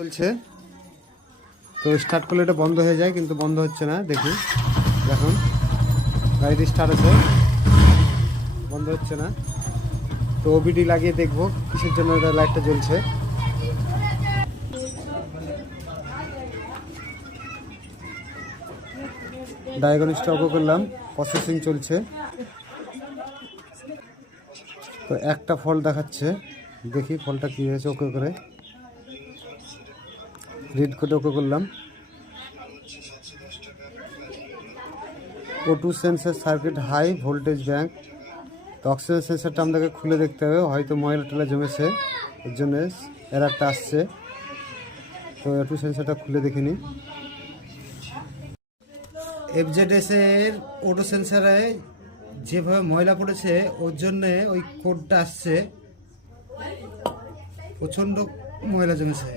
চলছে তো স্টার্ট করলে এটা বন্ধ হয়ে যায়, কিন্তু বন্ধ হচ্ছে না। দেখি দেখুন, গাড়িটি স্টার্ট আছে, বন্ধ হচ্ছে না। তো ওবিডি লাগিয়ে দেখবো কিসের জন্য এটা লাইটটা জ্বলছে। ডায়াগনস্টটা ওকে করলাম, প্রসেসিং চলছে। তো একটা ফল্ট দেখাচ্ছে, দেখি ফল্টটা কী হয়েছে। ওকে করে রিড করে ওকে করলাম। O2 sensor circuit high voltage bank. তো অক্সিজেন সেন্সারটা আমাদেরকে খুলে দেখতে হবে, হয়তো ময়লা টয়লা জমেছে, এর জন্য এরারটা আসছে। তো O2 সেন্সারটা খুলে দেখে নিই। FZS এর O2 সেন্সারে যেভাবে ময়লা পড়েছে ওর জন্যে ওই কোডটা আসছে, প্রচণ্ড ময়লা জমেছে।